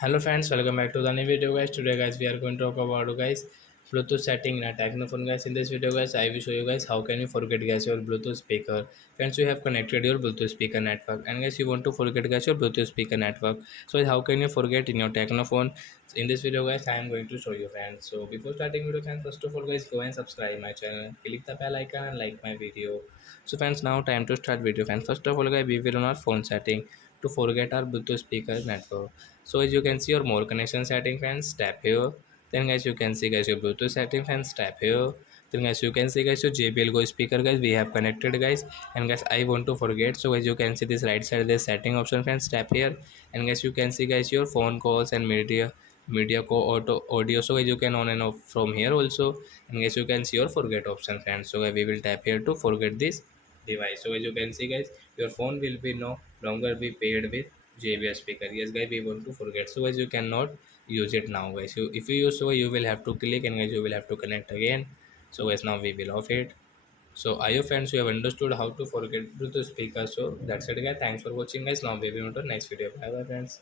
Hello friends, welcome back to the new video guys. Today guys we are going to talk about guys Bluetooth setting in a techno phone guys. In this video guys I will show you guys how can you forget guys your Bluetooth speaker. Friends, you have connected your Bluetooth speaker network and guys you want to forget guys your Bluetooth speaker network. So how can you forget in your techno phone? So, in this video guys I am going to show you friends. So before starting video friends, first of all guys go and subscribe my channel, click the bell icon and like my video. So friends, now time to start video friends. First of all guys we will on our phone setting to forget our Bluetooth speaker network. So as you can see your more connection setting fans, tap here. Then guys you can see guys your Bluetooth setting fans, tap here. Then guys you can see guys your JBL Go speaker guys we have connected guys. And guys I want to forget, so guys you can see this right side this setting option fans, tap here. And guys you can see guys your phone calls and media co auto audio, so guys you can on and off from here also. And guys you can see your forget option friends, so guys we will tap here to forget this device. So as you can see guys your phone will be no longer be paired with JBL speaker. Yes guys we want to forget, so guys you cannot use it now guys. If you use, so you will have to click and guys you will have to connect again. So guys now we will off it. So I hope friends you have understood how to forget Bluetooth speaker. So that's it guys, thanks for watching guys. Now we will move to next video. Bye bye friends.